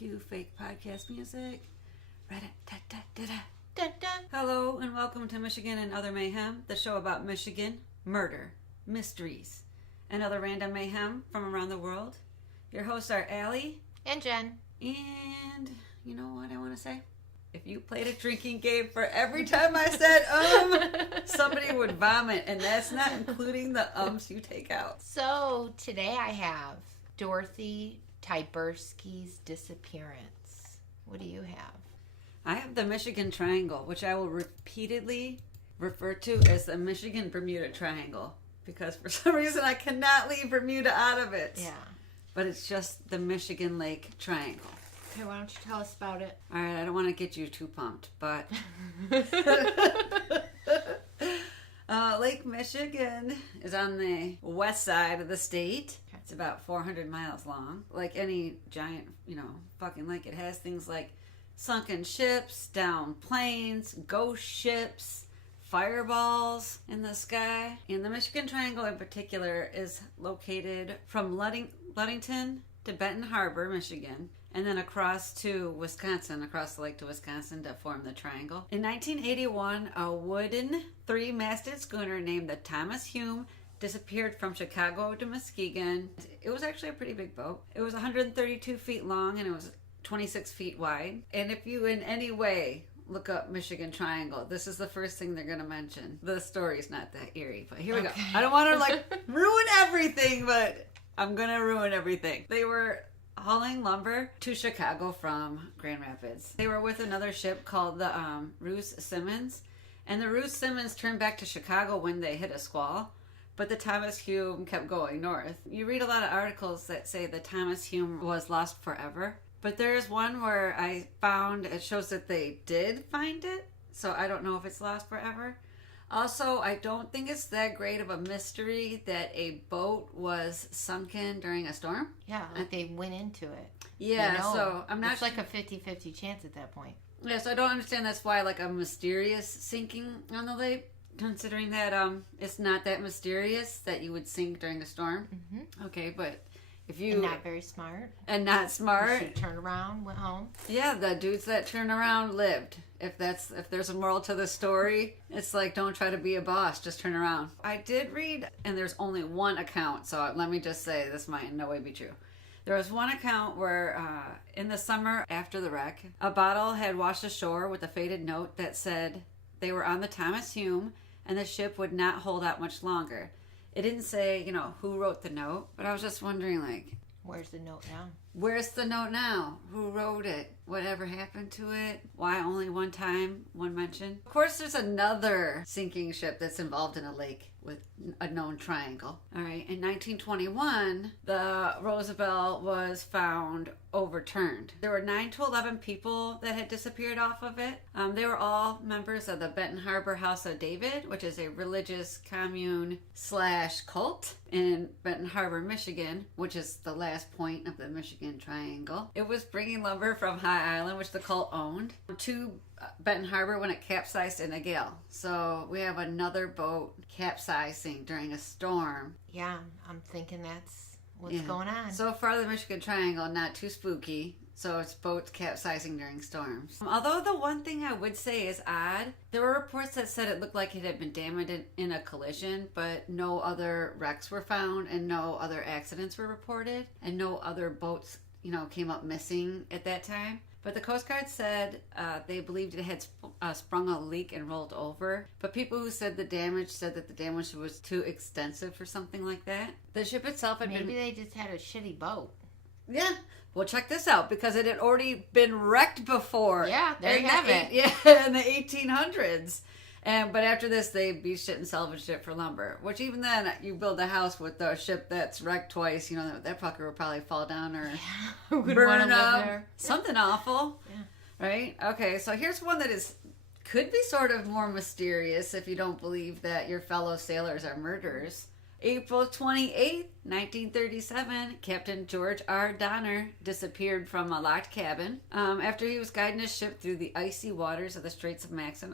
Cue fake podcast music. Hello and welcome to Michigan and Other Mayhem, the show about Michigan, murder, mysteries, and other random mayhem from around the world. Your hosts are Allie and Jen. And you know what I want to say? If you played a drinking game for every time I said somebody would vomit, and that's not including the ums you take out. So today I have Dorothy Tyberski's Disappearance. What do you have? I have the Michigan Triangle, which I will repeatedly refer to as the Michigan Bermuda Triangle, because for some reason I cannot leave Bermuda out of it. Yeah. But it's just the Michigan Lake Triangle. Okay, why don't you tell us about it? All right, I don't want to get you too pumped, but Lake Michigan is on the west side of the state. It's about 400 miles long. Like any giant, fucking lake, it has things like sunken ships, downed planes, ghost ships, fireballs in the sky. And the Michigan Triangle in particular is located from Ludington to Benton Harbor, Michigan, and then across to Wisconsin, across the lake to Wisconsin to form the triangle. In 1981, a wooden three-masted schooner named the Thomas Hume disappeared from Chicago to Muskegon. It was actually a pretty big boat. It was 132 feet long and it was 26 feet wide. And if you in any way look up Michigan Triangle, this is the first thing they're going to mention. The story's not that eerie, but here we go. I don't want to ruin everything, but I'm going to ruin everything. They were hauling lumber to Chicago from Grand Rapids. They were with another ship called the Roos Simmons, and the Roos Simmons turned back to Chicago when they hit a squall, but the Thomas Hume kept going north. You read a lot of articles that say the Thomas Hume was lost forever, but there's one where I found it shows that they did find it, so I don't know if it's lost forever. Also, I don't think it's that great of a mystery that a boat was sunken during a storm. Yeah, like they went into it. Yeah, so I'm not... It's like a 50-50 chance at that point. Yeah, so I don't understand that's why like a mysterious sinking on the lake, considering that it's not that mysterious that you would sink during a storm. Mm-hmm. Okay, but if you... And not very smart. And not smart. You turned around, went home. Yeah, the dudes that turned around lived. If there's a moral to the story, it's like, don't try to be a boss, just turn around. I did read, and there's only one account, so let me just say this might in no way be true. There was one account where in the summer after the wreck, a bottle had washed ashore with a faded note that said they were on the Thomas Hume and the ship would not hold out much longer. It didn't say, who wrote the note, but I was just wondering, where's the note now? Where's the note now? Who wrote it? Whatever happened to it? Why only one time, one mention? Of course, there's another sinking ship that's involved in a lake with a known triangle. All right, in 1921, the Roosevelt was found overturned. There were 9 to 11 people that had disappeared off of it. They were all members of the Benton Harbor House of David, which is a religious commune/cult in Benton Harbor, Michigan, which is the last point of the Michigan Triangle. It was bringing lumber from High Island, which the cult owned, to Benton Harbor when it capsized in a gale. So we have another boat capsizing during a storm. Yeah, I'm thinking that's what's going on. So far, the Michigan Triangle, not too spooky. So it's boats capsizing during storms. Although the one thing I would say is odd, there were reports that said it looked like it had been damaged in a collision, but no other wrecks were found and no other accidents were reported and no other boats, came up missing at that time. But the Coast Guard said they believed it had sprung a leak and rolled over. But people who said that the damage was too extensive for something like that. The ship itself had Maybe they just had a shitty boat. Yeah. Well, check this out, because it had already been wrecked before. Yeah, there you have it. Yeah, in the 1800s. But after this, they beached it and salvaged it for lumber. Which even then, you build a house with a ship that's wrecked twice, that fucker would probably fall down or burn up. Something awful. Yeah. Right? Okay, so here's one that could be sort of more mysterious if you don't believe that your fellow sailors are murderers. April 28th, 1937, Captain George R. Donner disappeared from a locked cabin after he was guiding his ship through the icy waters of the Straits of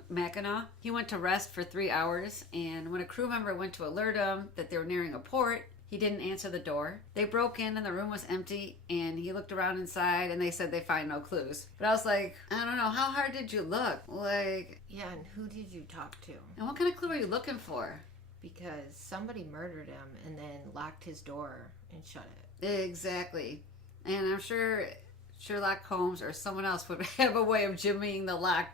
Mackinac. He went to rest for 3 hours, and when a crew member went to alert him that they were nearing a port, He didn't answer the door. They broke in and the room was empty, and he looked around inside and they said they find no clues. But I was like, I don't know, how hard did you look? Like, Yeah, and who did you talk to? and what kind of clue were you looking for? Because somebody murdered him and then locked his door and shut it. Exactly. And I'm sure Sherlock Holmes or someone else would have a way of jimmying the lock,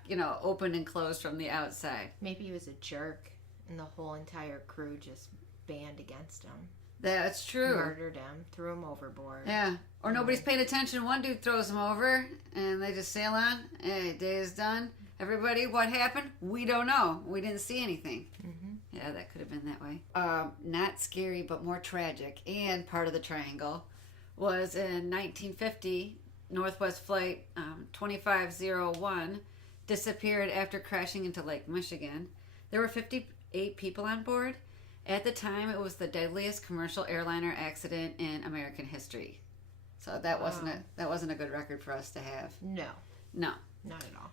open and closed from the outside. Maybe he was a jerk and the whole entire crew just banned against him. That's true. Murdered him, threw him overboard. Yeah. Or nobody's paying attention. One dude throws him over and they just sail on. Hey, day is done. Everybody, what happened? We don't know. We didn't see anything. Mm-hmm. Yeah, that could have been that way. Not scary, but more tragic. And part of the triangle was in 1950, Northwest Flight 2501 disappeared after crashing into Lake Michigan. There were 58 people on board. At the time, it was the deadliest commercial airliner accident in American history. So that wasn't a good record for us to have. No, No. not at all.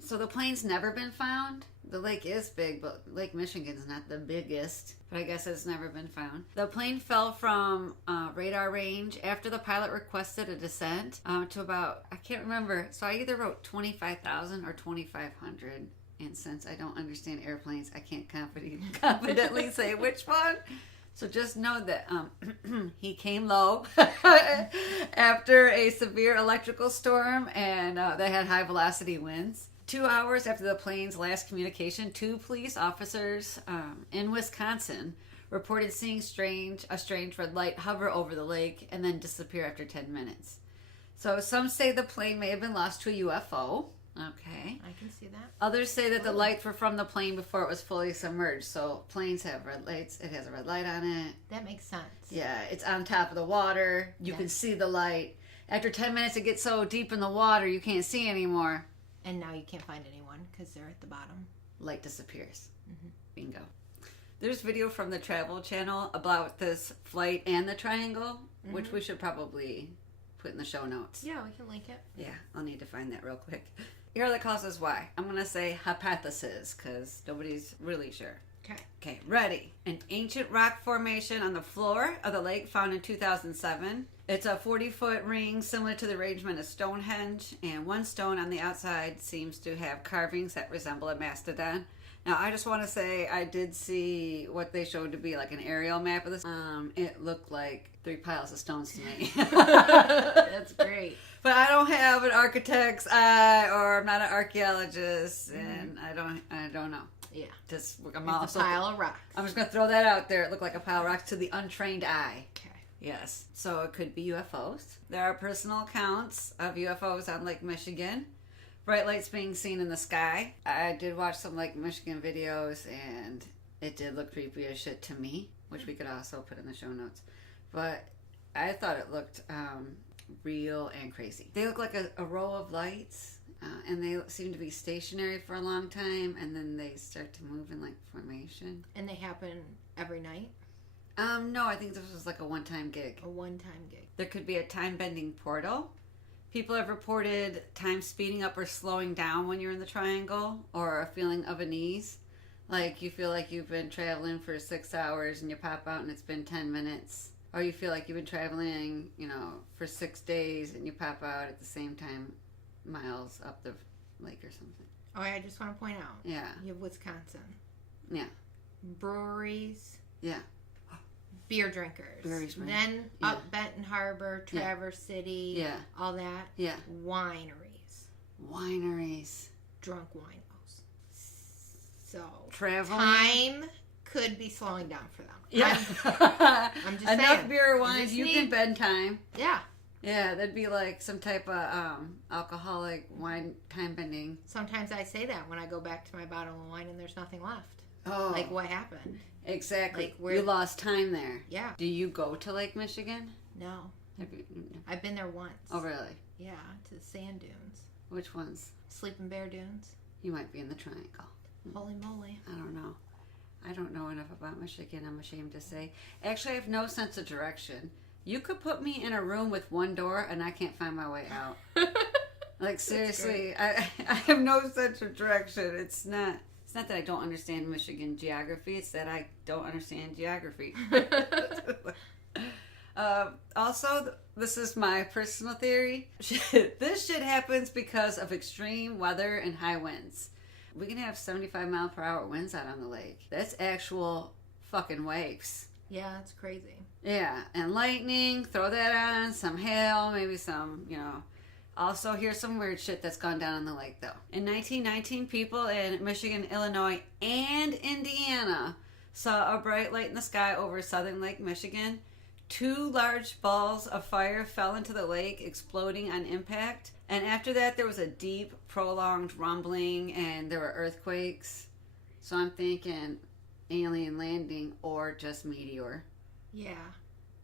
So the plane's never been found. The lake is big, but Lake Michigan's not the biggest. But I guess it's never been found. The plane fell from radar range after the pilot requested a descent to about, I can't remember. So I either wrote 25,000 or 2,500. And since I don't understand airplanes, I can't confidently say which one. So just know that he came low after a severe electrical storm, and they had high velocity winds. 2 hours after the plane's last communication, 2 police officers in Wisconsin reported seeing a strange red light hover over the lake and then disappear after 10 minutes. So some say the plane may have been lost to a UFO. Okay. I can see that. Others say that the lights were from the plane before it was fully submerged. So planes have red lights. It has a red light on it. That makes sense. Yeah, it's on top of the water. You can see the light. After 10 minutes, it gets so deep in the water, you can't see anymore. And now you can't find anyone because they're at the bottom. Light disappears. Mm-hmm. Bingo. There's video from the Travel Channel about this flight and the triangle, which we should probably put in the show notes. Yeah, we can link it. Yeah, I'll need to find that real quick. Here are the causes why. I'm going to say hypothesis because nobody's really sure. Okay, ready. An ancient rock formation on the floor of the lake found in 2007. It's a 40-foot ring similar to the arrangement of Stonehenge, and one stone on the outside seems to have carvings that resemble a mastodon. Now, I just want to say I did see what they showed to be like an aerial map of this. It looked like 3 piles of stones to me. That's great. But I don't have an architect's eye, or I'm not an archaeologist, and I don't know. Yeah. Just It's a pile of rocks. I'm just gonna throw that out there. It looked like a pile of rocks to the untrained eye. Okay. Yes. So it could be UFOs. There are personal accounts of UFOs on Lake Michigan. Bright lights being seen in the sky. I did watch some Lake Michigan videos, and it did look creepy as shit to me, which we could also put in the show notes. But I thought it looked real and crazy. They look like a row of lights, and they seem to be stationary for a long time, and then they start to move in like formation. And they happen every night? No, I think this was like a one-time gig. A one-time gig. There could be a time-bending portal. People have reported time speeding up or slowing down when you're in the triangle, or a feeling of unease. Like you feel like you've been traveling for 6 hours and you pop out and it's been 10 minutes. Or you feel like you've been traveling, for 6 days and you pop out at the same time, miles up the lake or something. Oh, I just want to point out. Yeah. You have Wisconsin. Yeah. Breweries. Yeah. Beer drinkers. Breweries, right. Then up Benton Harbor, Traverse City. Yeah. All that. Yeah. Wineries. Wineries. Drunk winos. So. Traveling. Time could be slowing down for them. Yeah. I'm just Enough saying. beer or wines, you can bend time. Yeah. Yeah, that'd be like some type of alcoholic wine time bending. Sometimes I say that when I go back to my bottle of wine and there's nothing left. Oh. Like what happened? Exactly. Like you lost time there. Yeah. Do you go to Lake Michigan? No. No. I've been there once. Oh, really? Yeah, to the sand dunes. Which ones? Sleeping Bear Dunes. You might be in the triangle. Holy moly. I don't know. I don't know enough about Michigan, I'm ashamed to say. Actually, I have no sense of direction. You could put me in a room with one door and I can't find my way out. Like, seriously, I have no sense of direction. It's not that I don't understand Michigan geography. It's that I don't understand geography. Also, this is my personal theory. This shit happens because of extreme weather and high winds. We can have 75-mile-per-hour winds out on the lake. That's actual fucking waves. Yeah, that's crazy. Yeah, and lightning, throw that on, some hail, maybe some, Also, here's some weird shit that's gone down on the lake, though. In 1919, people in Michigan, Illinois, and Indiana saw a bright light in the sky over southern Lake Michigan. 2 large balls of fire fell into the lake, exploding on impact. And after that, there was a deep, prolonged rumbling, and there were earthquakes. So I'm thinking alien landing or just meteor. Yeah.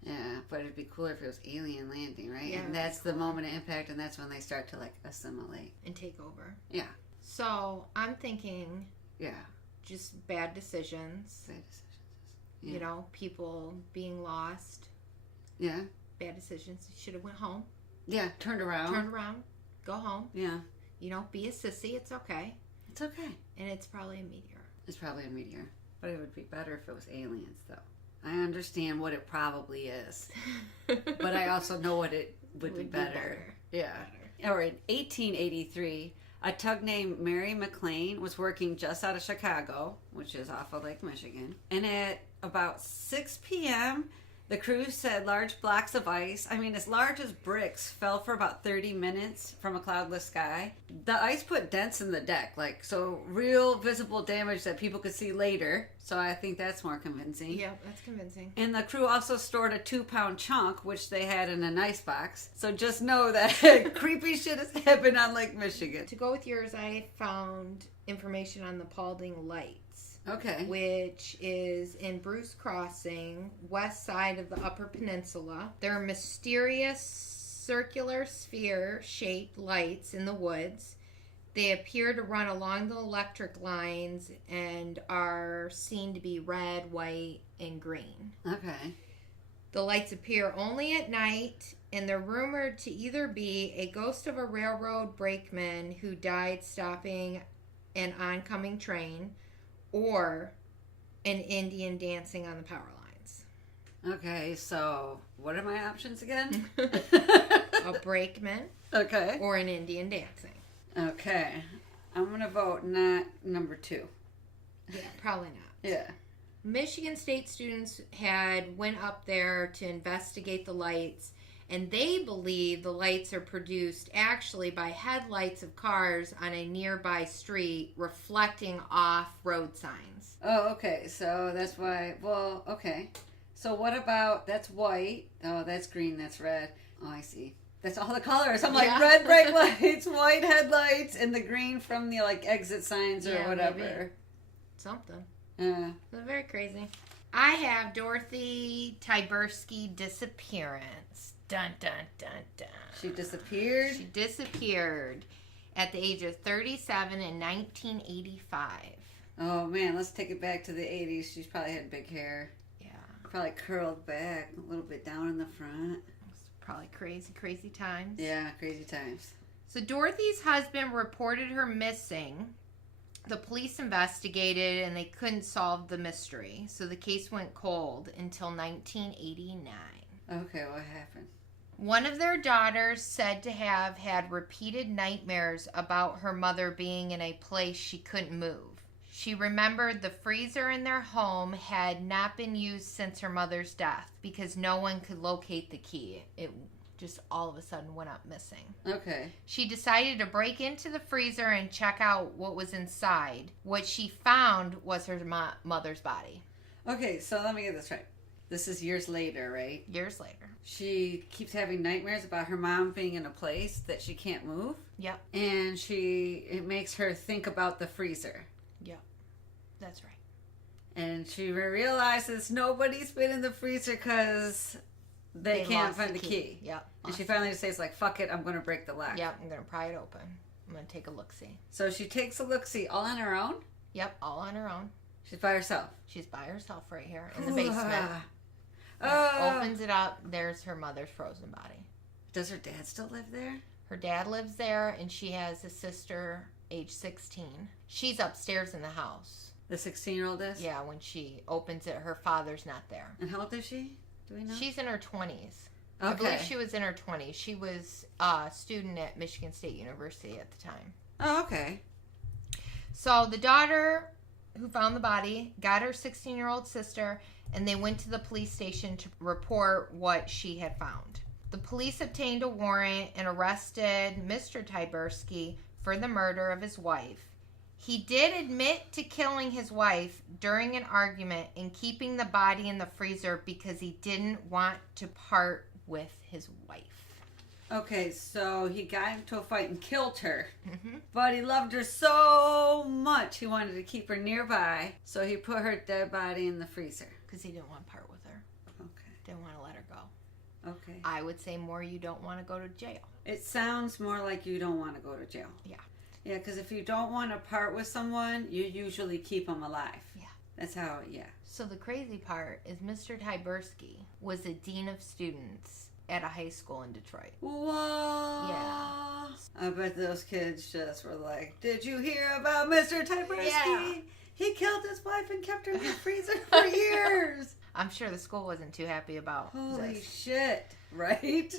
Yeah, but it'd be cooler if it was alien landing, right? Yeah, and that's the moment of impact, and that's when they start to, assimilate. And take over. Yeah. So, I'm thinking... Yeah. Just bad decisions. Bad decisions. Yeah. People being lost. Yeah. Bad decisions. Should have went home. Yeah, turned around. Go home. Yeah. Be a sissy. It's okay. It's okay. And it's probably a meteor. It's probably a meteor. But it would be better if it was aliens, though. I understand what it probably is. But I also know what it would be better. Yeah. Or in 1883, a tug named Mary McLean was working just out of Chicago, which is off of Lake Michigan. And at about 6 p.m., the crew said large blocks of ice, as large as bricks, fell for about 30 minutes from a cloudless sky. The ice put dents in the deck, so real visible damage that people could see later. So I think that's more convincing. Yeah, that's convincing. And the crew also stored a 2-pound chunk, which they had in an ice box. So just know that creepy shit has happened on Lake Michigan. To go with yours, I found information on the Paulding lights. Okay. Which is in Bruce Crossing, west side of the Upper Peninsula. They're mysterious circular sphere-shaped lights in the woods. They appear to run along the electric lines and are seen to be red, white, and green. Okay. The lights appear only at night, and they're rumored to either be a ghost of a railroad brakeman who died stopping an oncoming train, or an Indian dancing on the power lines. Okay, so what are my options again? A brakeman. Okay. Or an Indian dancing. Okay. I'm going to vote not number 2. Yeah, probably not. Yeah. Michigan State students had went up there to investigate the lights, and they believe the lights are produced actually by headlights of cars on a nearby street reflecting off road signs. Oh, okay. So that's why. Well, okay. So what about, that's white. Oh, that's green. That's red. Oh, I see. That's all the colors. I'm like, red brake lights, white headlights, and the green from the exit signs or whatever. Maybe. Something. Yeah. That's very crazy. I have Dorothy Tyberski Disappearance. Dun, dun, dun, dun. She disappeared? She disappeared at the age of 37 in 1985. Oh, man. Let's take it back to the 80s. She's probably had big hair. Yeah. Probably curled back, a little bit down in the front. Probably crazy, crazy times. Yeah, crazy times. So Dorothy's husband reported her missing. The police investigated and they couldn't solve the mystery. So the case went cold until 1989. Okay, what happened? One of their daughters said to have had repeated nightmares about her mother being in a place she couldn't move. She remembered the freezer in their home had not been used since her mother's death because no one could locate the key. It just all of a sudden went up missing. Okay. She decided to break into the freezer and check out what was inside. What she found was her mother's body. Okay, so let me get this right. This is years later, right? Years later. She keeps having nightmares about her mom being in a place that she can't move. Yep. And it makes her think about the freezer. Yep. That's right. And she realizes nobody's been in the freezer because they can't find the key. Yep. And she finally just says, fuck it, I'm going to break the lock. Yep, I'm going to pry it open. I'm going to take a look-see. So she takes a look-see all on her own? Yep, all on her own. She's by herself? She's by herself right here in the basement. Opens it up. There's her mother's frozen body. Does her dad still live there? Her dad lives there, and she has a sister, age 16. She's upstairs in the house. The 16-year-old is? Yeah, when she opens it, her father's not there. And how old is she? Do we know? She's in her 20s. Okay. I believe she was in her 20s. She was a student at Michigan State University at the time. Oh, okay. So the daughter who found the body got her 16-year-old sister, and they went to the police station to report what she had found. The police obtained a warrant and arrested Mr. Tyberski for the murder of his wife. He did admit to killing his wife during an argument and keeping the body in the freezer because he didn't want to part with his wife. Okay, so he got into a fight and killed her. Mm-hmm. But he loved her so much, he wanted to keep her nearby. So he put her dead body in the freezer. Because he didn't want to part with her. Okay. Didn't want to let her go. Okay. I would say more you don't want to go to jail. It sounds more like you don't want to go to jail. Yeah. Yeah, because if you don't want to part with someone, you usually keep them alive. Yeah. That's how, yeah. So the crazy part is Mr. Tyberski was a dean of students at a high school in Detroit. Whoa. Yeah. I bet those kids just were like, did you hear about Mr. Tyberski? Yeah. He killed his wife and kept her in the freezer for years. I'm sure the school wasn't too happy about Holy this. shit, right?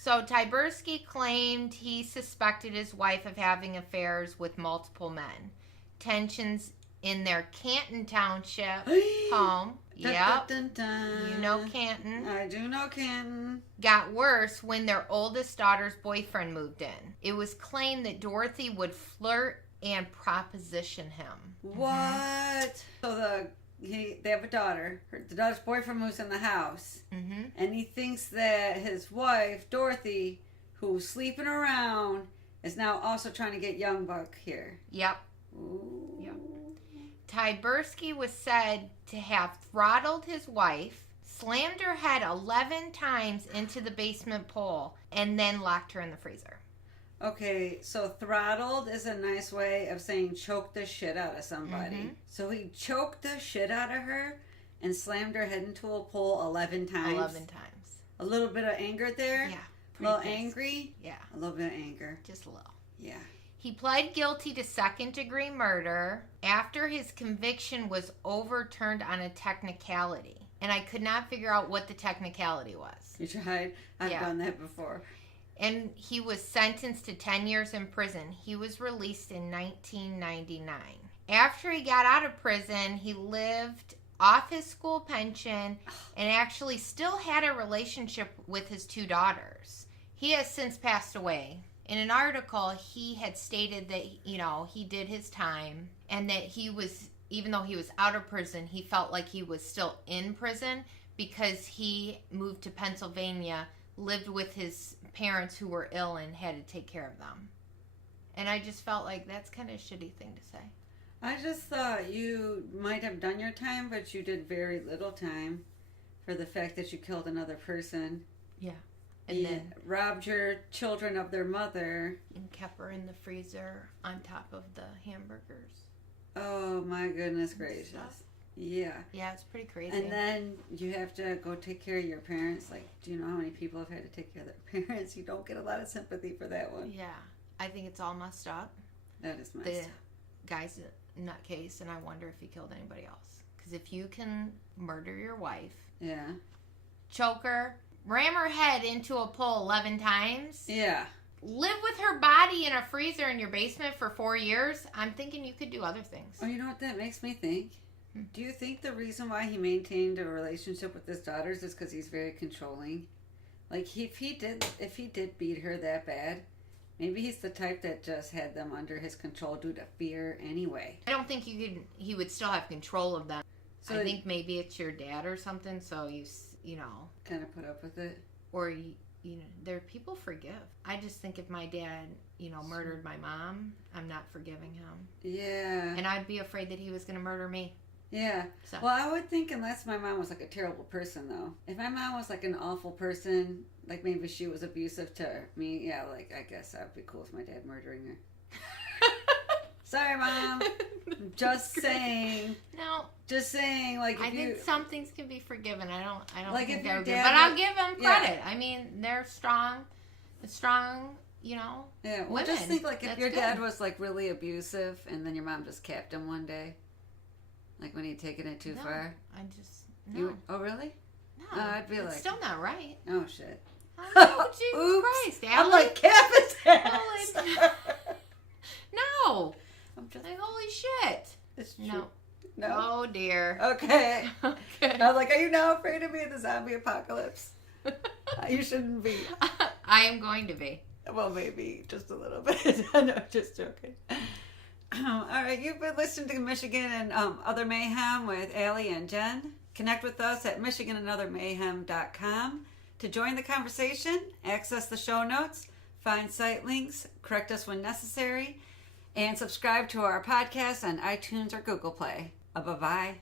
So Tyberski claimed he suspected his wife of having affairs with multiple men. Tensions in their Canton Township home, yep, Dun, dun, dun. you know Canton, I do know Canton. got worse when their oldest daughter's boyfriend moved in. It was claimed that Dorothy would flirt and proposition him. What? So they have a daughter. The daughter's boyfriend moves in the house. Mm-hmm. And he thinks that his wife, Dorothy, who's sleeping around, is now also trying to get Young Buck here. Yep. Ooh. Yep. Tyberski was said to have throttled his wife, slammed her head 11 times into the basement pole, and then locked her in the freezer. Okay, so throttled is a nice way of saying choke the shit out of somebody. Mm-hmm. So he choked the shit out of her and slammed her head into a pole 11 times. 11 times. A little bit of anger there. Yeah. A little pissed. angry. Yeah. A little bit of anger. Just a little. Yeah. He pled guilty to second-degree murder after his conviction was overturned on a technicality. And I could not figure out what the technicality was. You tried? I've Yeah. done that before. And he was sentenced to 10 years in prison. He was released in 1999. After he got out of prison, he lived off his school pension and actually still had a relationship with his two daughters. He has since passed away. In an article, he had stated that, he did his time and that he was, even though he was out of prison, he felt like he was still in prison because he moved to Pennsylvania, lived with his parents who were ill and had to take care of them. And I just felt like that's kind of a shitty thing to say. I just thought you might have done your time, but you did very little time for the fact that you killed another person. Yeah. And then robbed your children of their mother. And kept her in the freezer on top of the hamburgers. Oh my goodness gracious. Stuff. Yeah. Yeah, it's pretty crazy. And then you have to go take care of your parents. Like, do you know how many people have had to take care of their parents? You don't get a lot of sympathy for that one. Yeah. I think it's all messed up. That is messed The up. guy's a nutcase, and I wonder if he killed anybody else. Because if you can murder your wife, Yeah. choke her, ram her head into a pole 11 times, Yeah. live with her body in a freezer in your basement for 4 years, I'm thinking you could do other things. Oh, you know what that makes me think? Do you think the reason why he maintained a relationship with his daughters is because he's very controlling? Like, if he did beat her that bad, maybe he's the type that just had them under his control due to fear anyway. I don't think he would still have control of them. So I think maybe it's your dad or something, so you know. Kind of put up with it. Or, there people forgive. I just think if my dad, murdered my mom, I'm not forgiving him. Yeah. And I'd be afraid that he was going to murder me. Yeah. So. Well, I would think unless my mom was like a terrible person, though. If my mom was like an awful person, like maybe she was abusive to me, yeah, like I guess that would be cool with my dad murdering her. Sorry, Mom. Just saying. No. Just saying, like, I think some things can be forgiven. I don't like think if they're your good. dad But I'll would- give them yeah. credit. I mean, they're strong, Yeah, well, women. just think, like, if That's your good. dad was, like, really abusive and then your mom just capped him one day. Like, when he'd taken it too No, far. I just, no. Oh, really? No, I'd be it's like, still not right. oh shit. Oh, Jesus Oops. Christ, Allie. I'm like, Capitan. No. I'm just, Like, holy shit. it's true. No. No. Oh, dear. Okay. Okay. I was like, are you now afraid of me in the zombie apocalypse? You shouldn't be. I am going to be. Well, maybe just a little bit. No, just joking. All right, you've been listening to Michigan and Other Mayhem with Allie and Jen. Connect with us at michiganandothermayhem.com to join the conversation, access the show notes, find site links, correct us when necessary, and subscribe to our podcast on iTunes or Google Play. Bye-bye.